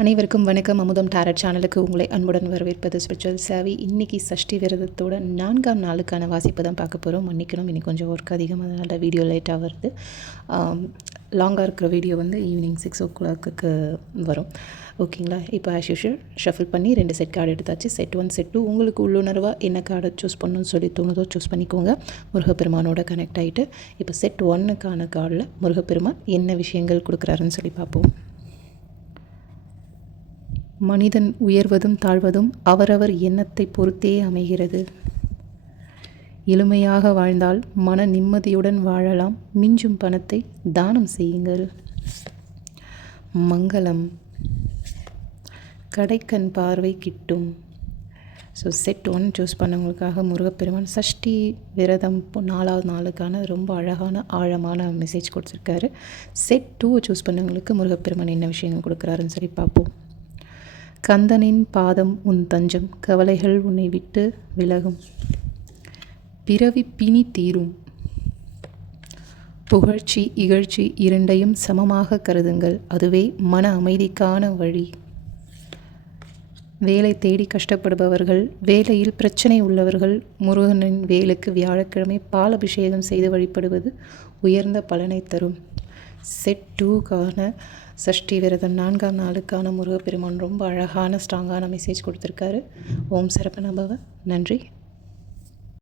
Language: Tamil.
அனைவருக்கும் வணக்கம். அமுதம் டாரட் சேனலுக்கு உங்களை அன்புடன் வரவேற்பது ஸ்பிரிச்சுவல் சேவி. இன்றைக்கி சஷ்டி விரதத்தோட 4ஆம் நாளுக்கான வாசிப்பு தான் பார்க்க போகிறோம். மன்னிக்கணும், இன்னைக்கு கொஞ்சம் ஒர்க் அதிகமாக, அதனால் வீடியோ லேட்டாக வருது. லாங்காக இருக்கிற வீடியோ வந்து ஈவினிங் 6 o'clock வரும். ஓகேங்களா? இப்போ ஆஸ் யூஷுவல் ஷஃபில் பண்ணி 2 செட் கார்டு எடுத்தாச்சு. செட் 1 செட் 2 உங்களுக்கு உள்ளுணர்வாக என்ன கார்டை சூஸ் பண்ணணும்னு சொல்லி தோணுதோ சூஸ் பண்ணிக்கோங்க. முருகப்பெருமானோட கனெக்ட் ஆகிட்டு இப்போ செட் 1க்கான கார்டில் முருகப்பெருமான் என்ன விஷயங்கள் கொடுக்குறாருன்னு சொல்லி பார்ப்போம். மனிதன் உயர்வதும் தாழ்வதும் அவரவர் எண்ணத்தை பொறுத்தே அமைகிறது. எளிமையாக வாழ்ந்தால் மன நிம்மதியுடன் வாழலாம். மிஞ்சும் பணத்தை தானம் செய்யுங்கள். மங்களம். கடைக்கண் பார்வை கிட்டும். ஸோ செட் 1 சூஸ் பண்ணவங்களுக்காக முருகப்பெருமான் சஷ்டி விரதம் 4ஆவது நாளுக்கான ரொம்ப அழகான ஆழமான மெசேஜ் கொடுத்துருக்காரு. செட் 2 சூஸ் பண்ணவங்களுக்கு முருகப்பெருமான் என்ன விஷயங்கள் கொடுக்குறாருன்னு சொல்லி பார்ப்போம். கந்தனின் பாதம் உன் தஞ்சம், கவலைகள் உன்னை விட்டு விலகும், பிறவி பிணி தீரும், புகழ்ச்சி இகழ்ச்சி இரண்டையும் சமமாக கருதுங்கள், அதுவே மன அமைதிக்கான வழி. வேலை தேடி கஷ்டப்படுபவர்கள், வேலையில் பிரச்சனை உள்ளவர்கள் முருகனின் வேலுக்கு வியாழக்கிழமை பால் அபிஷேகம் செய்து வழிபடுவது உயர்ந்த பலனை தரும். செட் 2க்கான சஷ்டி விரதம் 4ஆம் நாளுக்கான முருகப்பெருமான் ரொம்ப அழகான ஸ்ட்ராங்கான மெசேஜ் கொடுத்துருக்காரு. ஓம் சரவணபவ. நன்றி.